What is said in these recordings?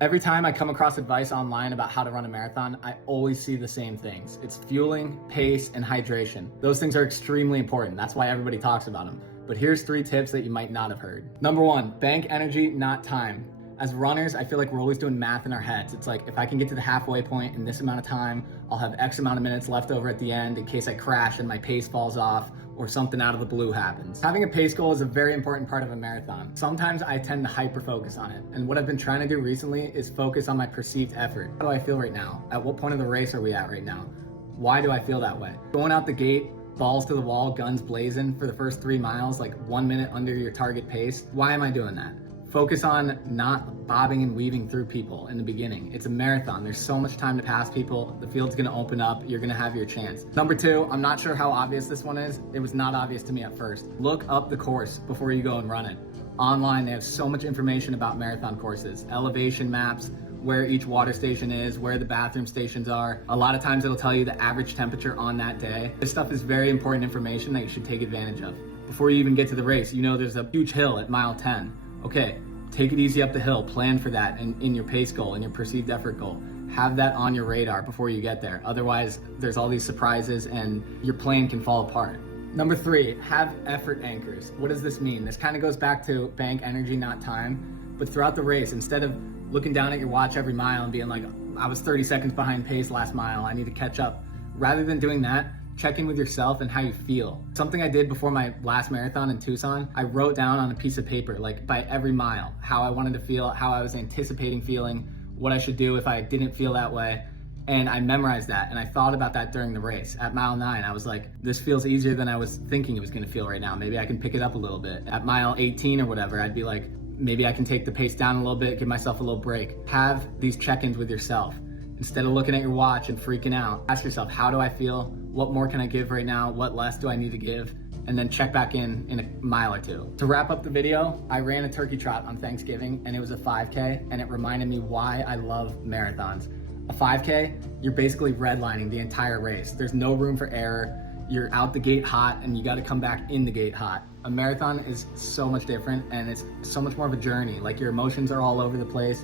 Every time I come across advice online about how to run a marathon, I always see the same things. It's fueling, pace, and hydration. Those things are extremely important. That's why everybody talks about them. But here's 3 tips that you might not have heard. Number 1, bank energy, not time. As runners, I feel like we're always doing math in our heads. It's like, if I can get to the halfway point in this amount of time, I'll have X amount of minutes left over at the end in case I crash and my pace falls off or something out of the blue happens. Having a pace goal is a very important part of a marathon. Sometimes I tend to hyper focus on it. And what I've been trying to do recently is focus on my perceived effort. How do I feel right now? At what point of the race are we at right now? Why do I feel that way? Going out the gate, balls to the wall, guns blazing for the first 3 miles, like 1 minute under your target pace. Why am I doing that? Focus on not bobbing and weaving through people in the beginning. It's a marathon. There's so much time to pass people. The field's gonna open up. You're gonna have your chance. Number 2, I'm not sure how obvious this one is. It was not obvious to me at first. Look up the course before you go and run it. Online, they have so much information about marathon courses, elevation maps, where each water station is, where the bathroom stations are. A lot of times it'll tell you the average temperature on that day. This stuff is very important information that you should take advantage of. Before you even get to the race, you know there's a huge hill at mile 10. Okay, take it easy up the hill, plan for that in your pace goal, in your perceived effort goal. Have that on your radar before you get there. Otherwise, there's all these surprises and your plan can fall apart. Number 3, have effort anchors. What does this mean? This kind of goes back to bank energy, not time. But throughout the race, instead of looking down at your watch every mile and being like, I was 30 seconds behind pace last mile, I need to catch up. Rather than doing that, check in with yourself and how you feel. Something I did before my last marathon in Tucson, I wrote down on a piece of paper, like by every mile, how I wanted to feel, how I was anticipating feeling, what I should do if I didn't feel that way. And I memorized that and I thought about that during the race. At mile 9, I was like, this feels easier than I was thinking it was gonna feel right now. Maybe I can pick it up a little bit. At mile 18 or whatever, I'd be like, maybe I can take the pace down a little bit, give myself a little break. Have these check-ins with yourself. Instead of looking at your watch and freaking out, ask yourself, how do I feel? What more can I give right now? What less do I need to give? And then check back in a mile or 2. To wrap up the video, I ran a turkey trot on Thanksgiving and it was a 5K and it reminded me why I love marathons. A 5K, you're basically redlining the entire race. There's no room for error. You're out the gate hot and you gotta come back in the gate hot. A marathon is so much different and it's so much more of a journey. Like your emotions are all over the place.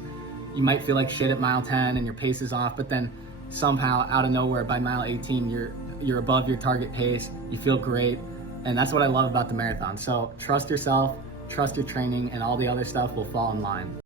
You might feel like shit at mile 10 and your pace is off, but then somehow out of nowhere by mile 18, you're above your target pace, you feel great. And that's what I love about the marathon. So trust yourself, trust your training, and all the other stuff will fall in line.